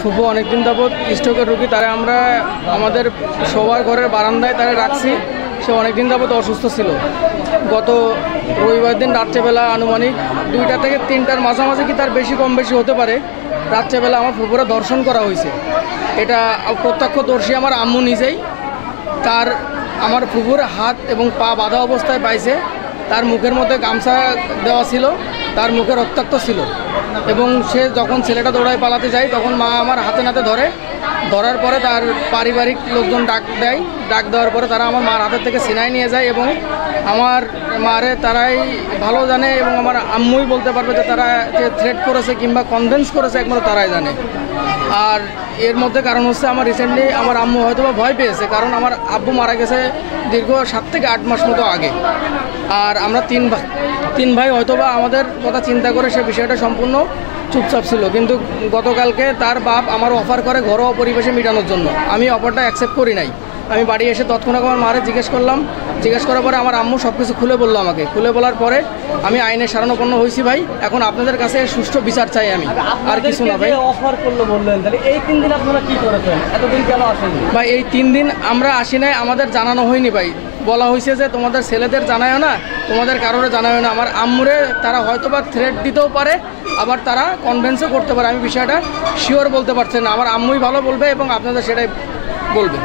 ফুফু অনেকদিন যাবৎ স্ট্রোকের রোগী, তারা আমরা আমাদের সবার ঘরের বারান্দায় তারা রাখছি। সে অনেকদিন যাবৎ অসুস্থ ছিল। গত রবিবার দিন রাত্রেবেলা আনুমানিক 2টা থেকে 3টার মাঝামাঝি কি তার বেশি কম বেশি হতে পারে, রাত্রেবেলা আমার ফুফুরা দর্শন করা হয়েছে। এটা প্রত্যক্ষদর্শী আমার আম্মু নিজেই। তার আমার ফুফুর হাত এবং পা বাঁধা অবস্থায় পাইছে, তার মুখের মধ্যে গামছা দেওয়া ছিল, তার মুখে রক্তাক্ত ছিল। এবং সে যখন ছেলেটা দৌড়ায় পালাতে যায় তখন মা আমার হাতে নাতে ধরার পরে তার পারিবারিক লোকজন ডাক দেওয়ার পরে তারা আমার মার হাতের থেকে ছিনাই নিয়ে যায়। এবং আমার মারে তারাই ভালো জানে এবং আমার আম্মুই বলতে পারবে যে তারা যে থ্রেট করেছে কিংবা কনভিন্স করেছে একমাত্র তারাই জানে। আর এর মধ্যে কারণ হচ্ছে আমার রিসেন্টলি আমার আম্মু হয়তো বা ভয় পেয়েছে, কারণ আমার আব্বু মারা গেছে দীর্ঘ 7 থেকে 8 মাস মতো আগে। আর আমরা তিন ভাই হয়তো বা আমাদের কথা চিন্তা করে সে বিষয়টা সম্পূর্ণ চুপচাপ ছিল। কিন্তু গতকালকে তার বাপ আমার অফার করে ঘরোয়া পরিবেশে মেটানোর জন্য, আমি অফারটা অ্যাকসেপ্ট করি নাই। আমি বাড়ি এসে তৎক্ষণাৎ আমার মারে জিজ্ঞেস করার পরে আমার আম্মু সব কিছু খুলে বললো আমাকে। খুলে বলার পরে আমি আইনের শরণাপন্ন হয়েছি ভাই। এখন আপনাদের কাছে সুষ্ঠু বিচার চাই আমি, আর কিছু না ভাই। অফার করলো বললেন, তাহলে এই 3 দিন আপনারা কি করেছেন? এতদিন কেন আসেন ভাই? এই 3 দিন আমরা আসি নাই, আমাদের জানানো হয়নি ভাই। বলা হয়েছে যে তোমাদের ছেলেদের জানায় না, তোমাদের কারোরে জানায় না। আমার আম্মুরে তারা হয়তো বা থ্রেট দিতেও পারে, আবার তারা কনভিন্সও করতে পারে। আমি বিষয়টা শিওর বলতে পারছি না, আমার আম্মুই ভালো বলবে এবং আপনাদের সেটাই বলবে।